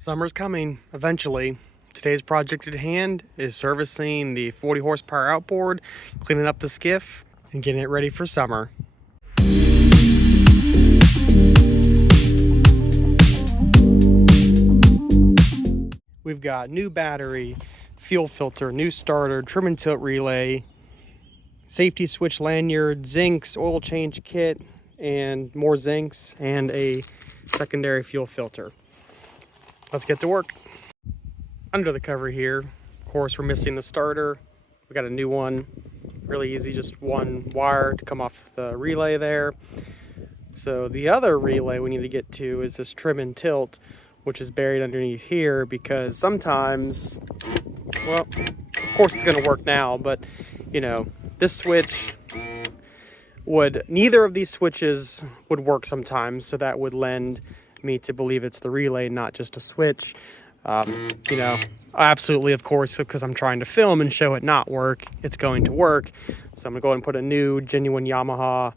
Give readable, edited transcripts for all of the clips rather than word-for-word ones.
Summer's coming, eventually. Today's project at hand is servicing the 40 horsepower outboard, cleaning up the skiff, and getting it ready for summer. We've got new battery, fuel filter, new starter, trim and tilt relay, safety switch lanyard, zincs, oil change kit, and more zincs, and a secondary fuel filter. Let's get to work. Under the cover here, of course, we're missing the starter. We got a new one, really easy, just one wire to come off the relay there. So the other relay we need to get to is this trim and tilt, which is buried underneath here, because sometimes, well, of course it's gonna work now, but you know, this switch neither of these switches would work sometimes, so that would lend me to believe it's the relay, not just a switch. You know, absolutely, of course, because I'm trying to film and show it not work, it's going to work. So I'm gonna go ahead and put a new genuine Yamaha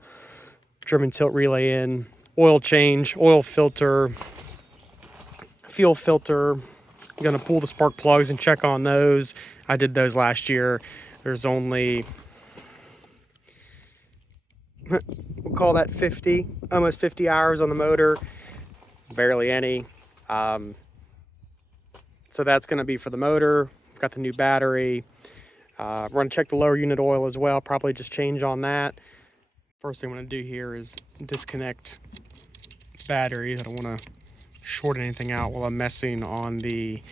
trim and tilt relay in, oil change, oil filter, fuel filter. I'm gonna pull the spark plugs and check on those. I did those last year. There's only, we'll call that 50, almost 50 hours on the motor, barely any. So that's going to be for the motor. We've got the new battery. We're going to check the lower unit oil as well, probably just change on that. First thing I'm going to do here is disconnect batteries. I don't want to short anything out while I'm messing on the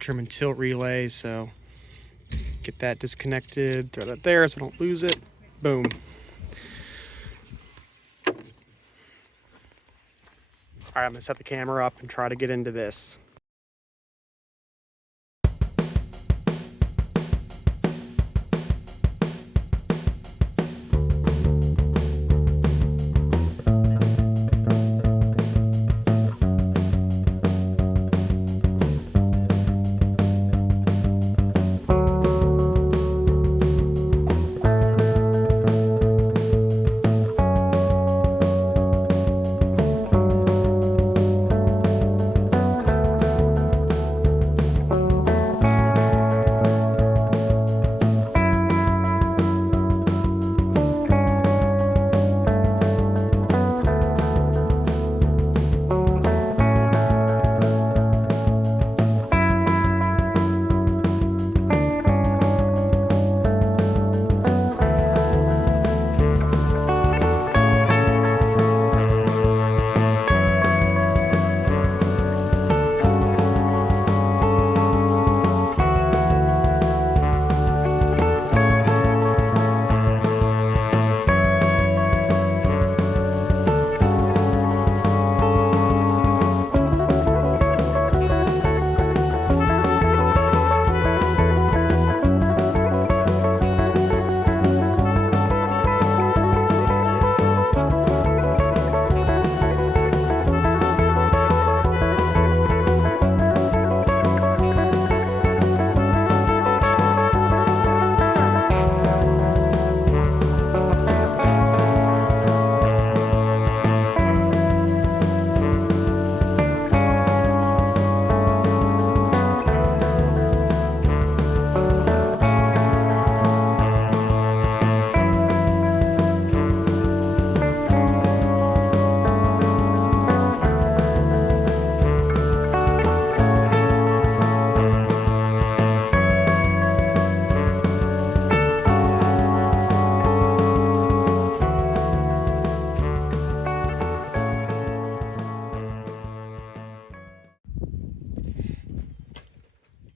trim and tilt relay. So get that disconnected, throw that there so I don't lose it. Boom. All right, I'm going to set the camera up and try to get into this.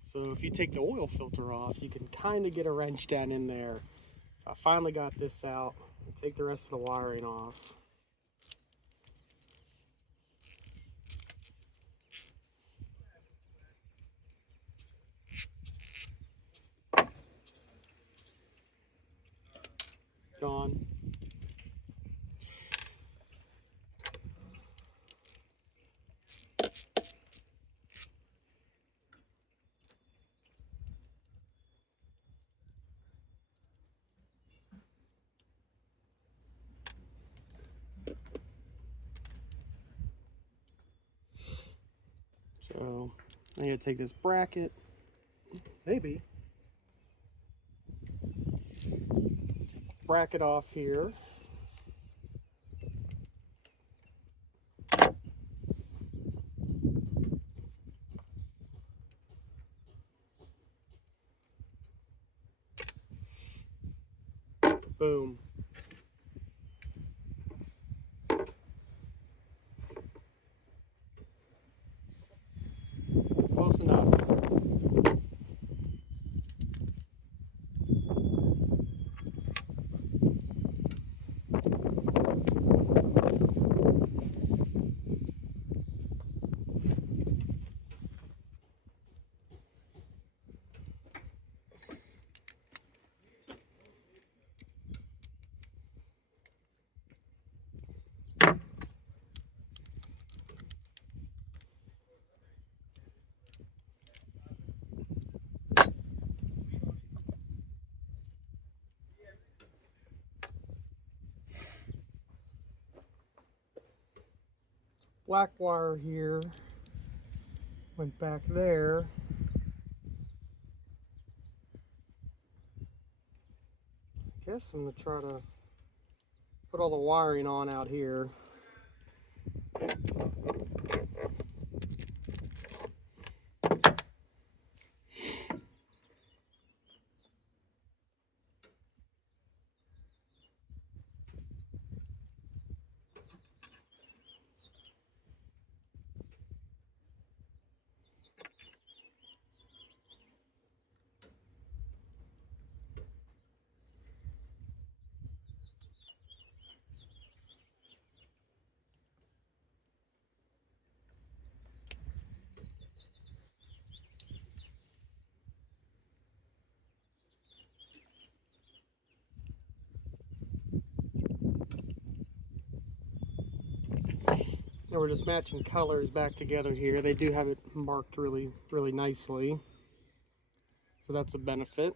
So if you take the oil filter off, you can kind of get a wrench down in there. So I finally got this out. I'll take the rest of the wiring off. Gone. So I need to take this bracket, maybe, bracket off here. Boom. Close enough. Black wire here went back there. I guess I'm going to try to put all the wiring on out here. And we're just matching colors back together here. They do have it marked really nicely, so that's a benefit.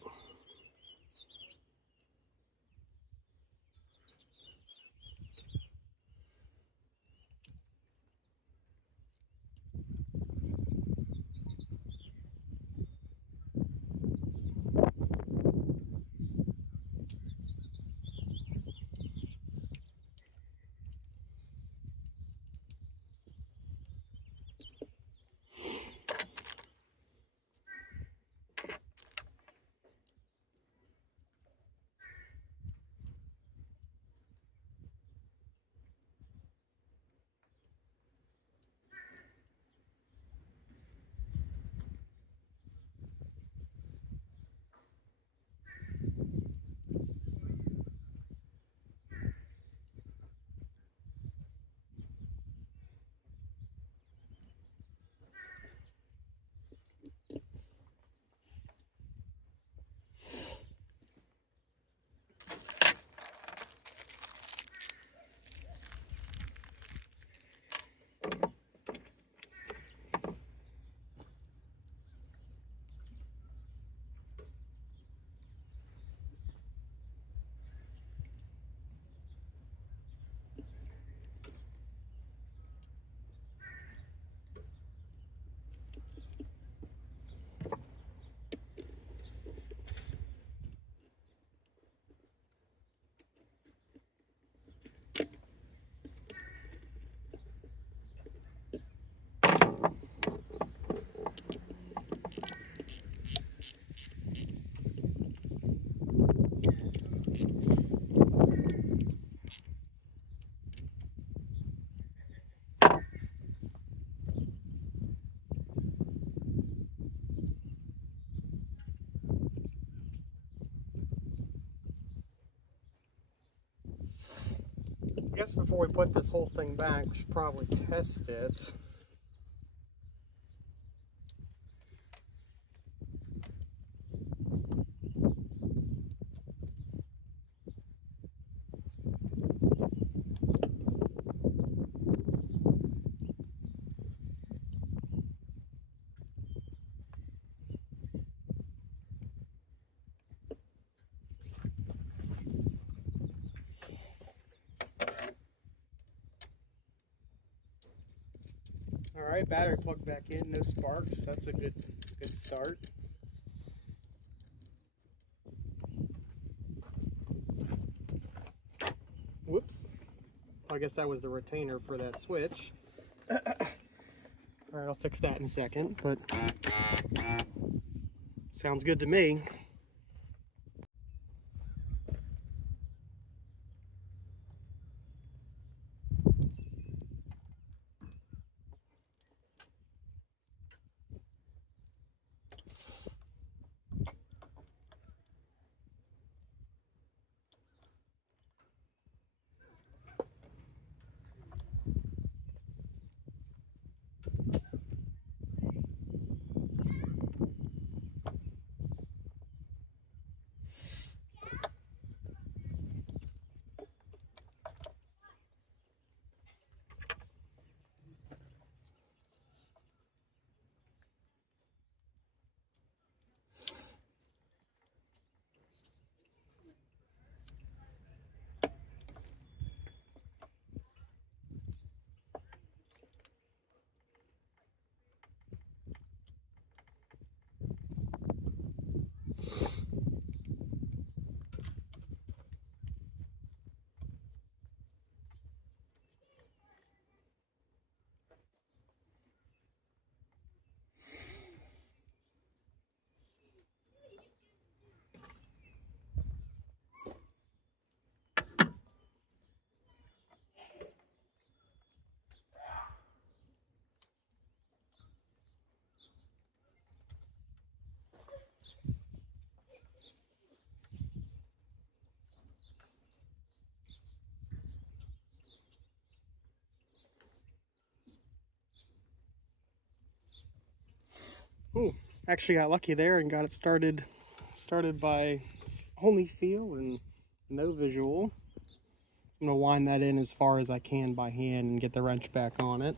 I guess before we put this whole thing back, we should probably test it. All right, battery plugged back in, no sparks. That's a good start. Whoops. I guess that was the retainer for that switch. All right, I'll fix that in a second, but sounds good to me. Ooh, actually got lucky there and got it started by only feel and no visual. I'm gonna wind that in as far as I can by hand and get the wrench back on it.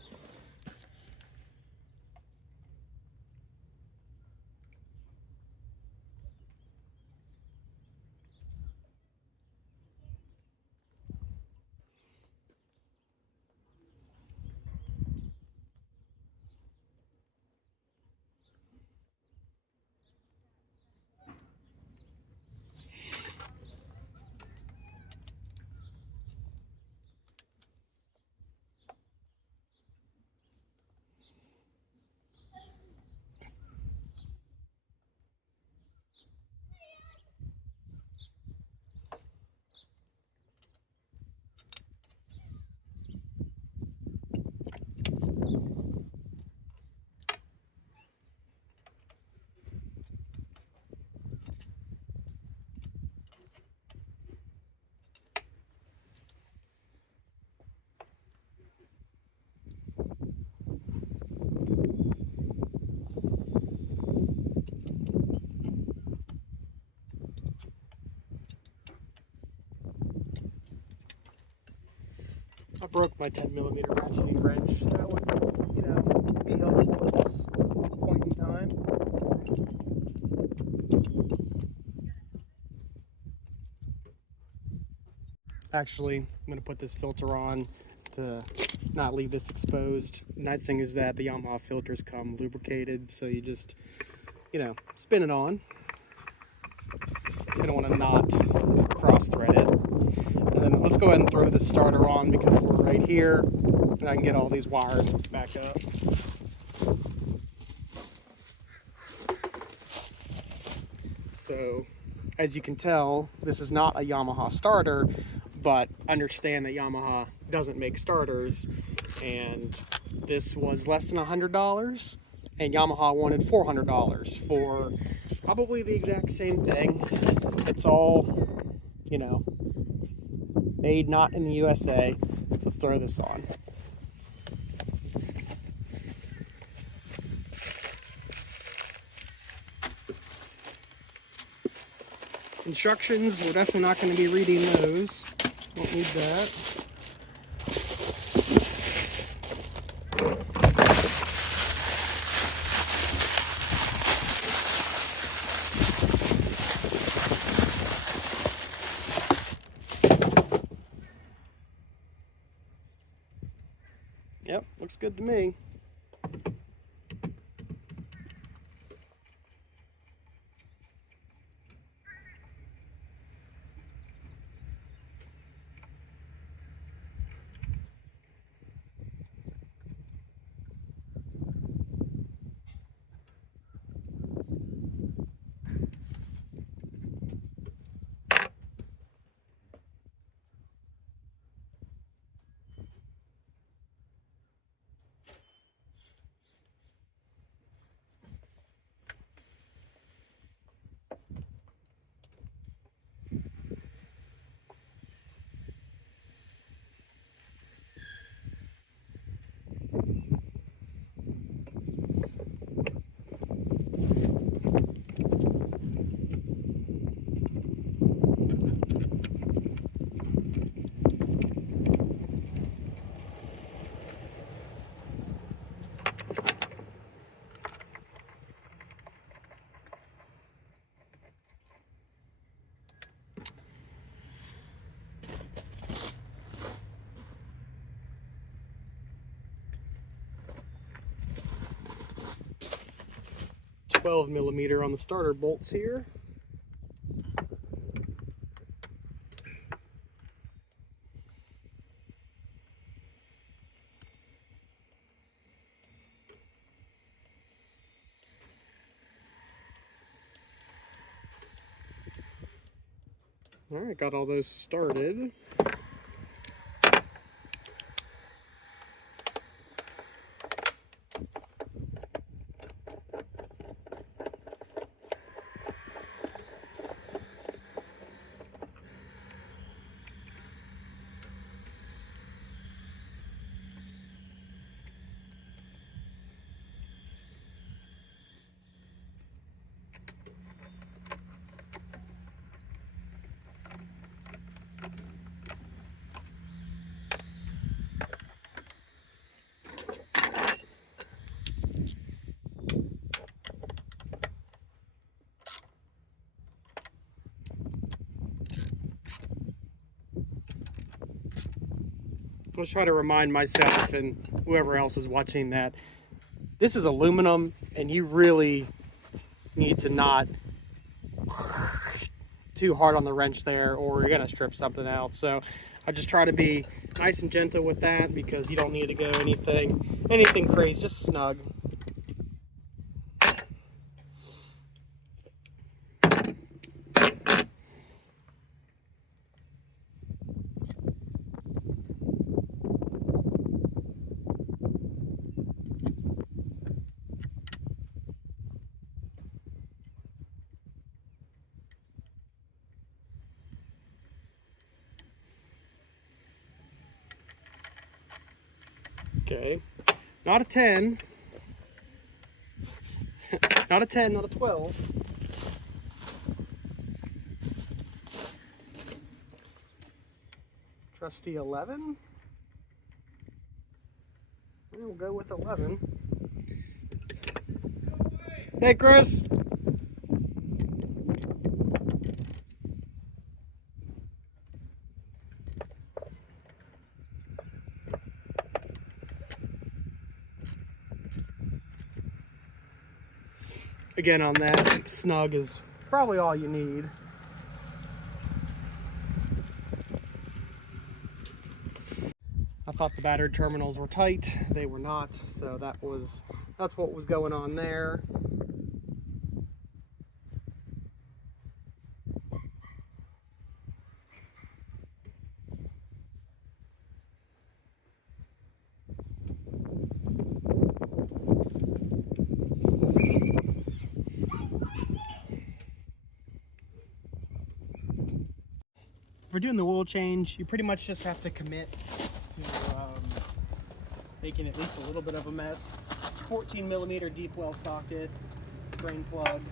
I broke my 10mm ratcheting wrench. That would, be helpful at this point in time. Actually, I'm going to put this filter on to not leave this exposed. Nice thing is that the Yamaha filters come lubricated, so you just, spin it on. I don't want to not cross-thread it. And then let's go ahead and throw the starter on because we're right here and I can get all these wires back up. So as you can tell, this is not a Yamaha starter, but understand that Yamaha doesn't make starters, and this was less than $100 and Yamaha wanted $400 for probably the exact same thing. It's all, made not in the USA. So let's throw this on. Instructions, we're definitely not going to be reading those. Don't need that. Yep, looks good to me. 12mm on the starter bolts here. All right, got all those started. I'll try to remind myself and whoever else is watching that this is aluminum and you really need to not too hard on the wrench there or you're gonna strip something out. So I just try to be nice and gentle with that because you don't need to go anything crazy, just snug. Okay, not a 10, not a 10, not a 12. Trusty 11. We'll go with 11. Hey, Chris. Again, on that, snug is probably all you need. I thought the battery terminals were tight. They were not, so that's what was going on there. If we're doing the oil change, you pretty much just have to commit to making at least a little bit of a mess. 14mm deep well socket, drain plug.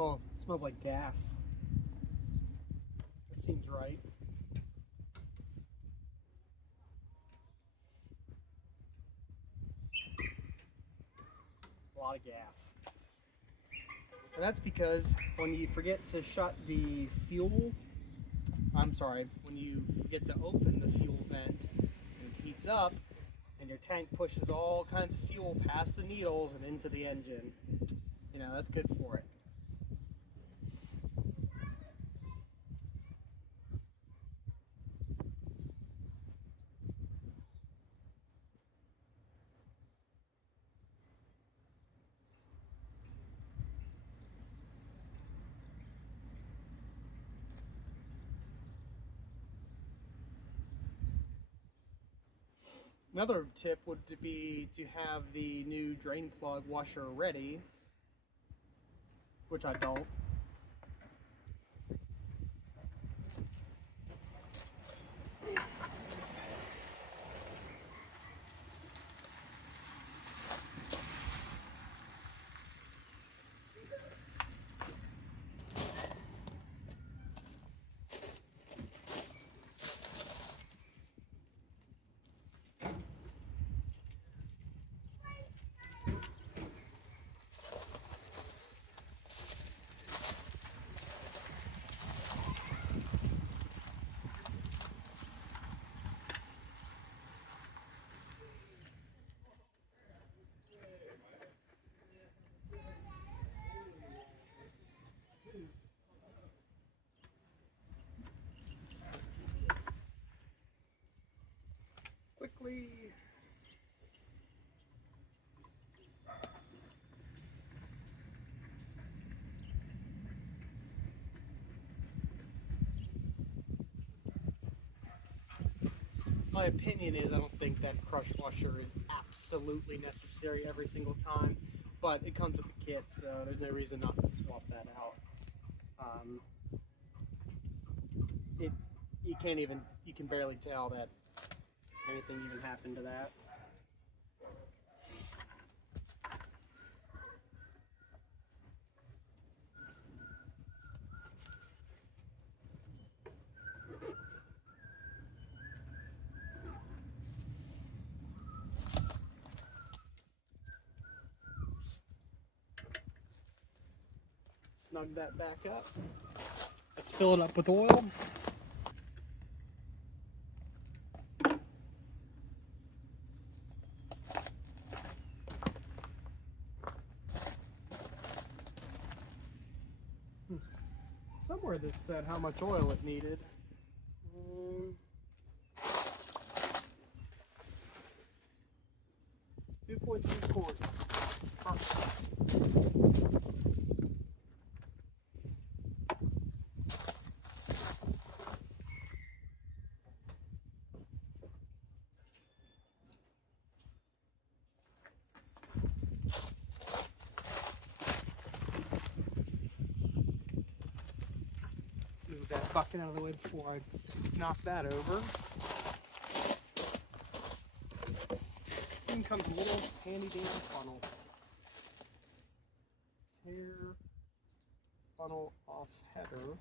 Oh, it smells like gas. That seems right. A lot of gas. And that's because when you forget to shut the fuel, when you forget to open the fuel vent, it heats up and your tank pushes all kinds of fuel past the needles and into the engine. You know, that's good for it. Another tip would be to have the new drain plug washer ready, which I don't. quickly. My opinion is I don't think that crush washer is absolutely necessary every single time, but it comes with the kit, so there's no reason not to swap that out. You can barely tell that anything even happened to that. Snug that back up. Let's fill it up with oil. Somewhere this said how much oil it needed. 2.2 quarts. Move that bucket out of the way before I knock that over. In comes a little handy dandy funnel. Tear funnel off header.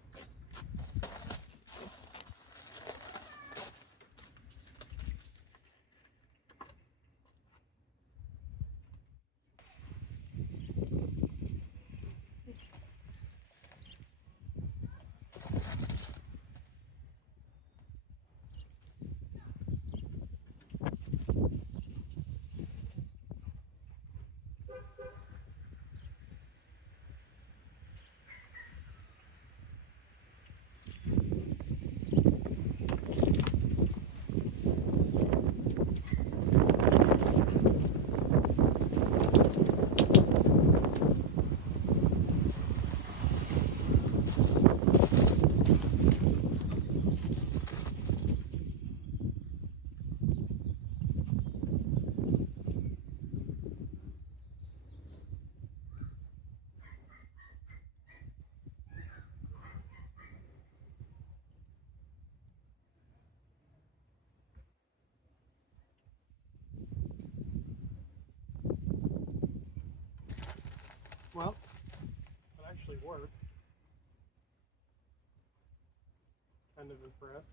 Well, it actually worked. Kind of impressed.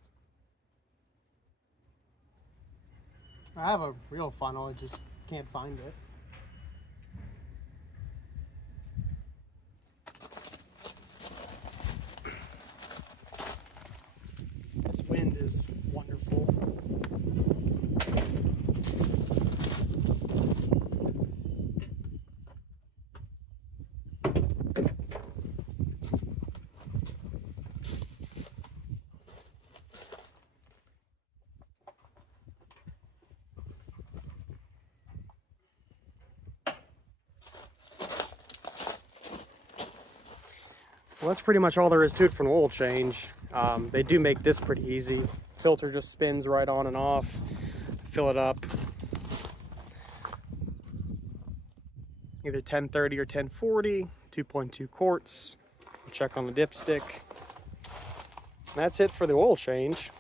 I have a real funnel, I just can't find it. This wind is wonderful. Well, that's pretty much all there is to it for an oil change. They do make this pretty easy. Filter just spins right on and off. Fill it up. Either 1030 or 1040, 2.2 quarts. Check on the dipstick. And that's it for the oil change.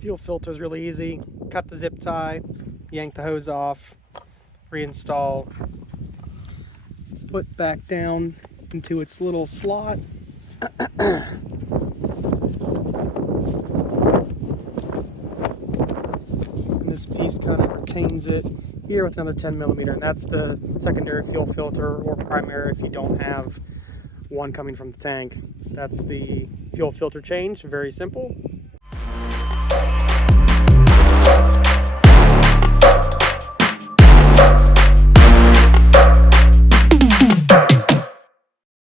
Fuel filter is really easy. Cut the zip tie, yank the hose off, reinstall, put back down into its little slot. And this piece kind of retains it here with another 10 millimeter, and that's the secondary fuel filter, or primary if you don't have one coming from the tank. So that's the fuel filter change, very simple.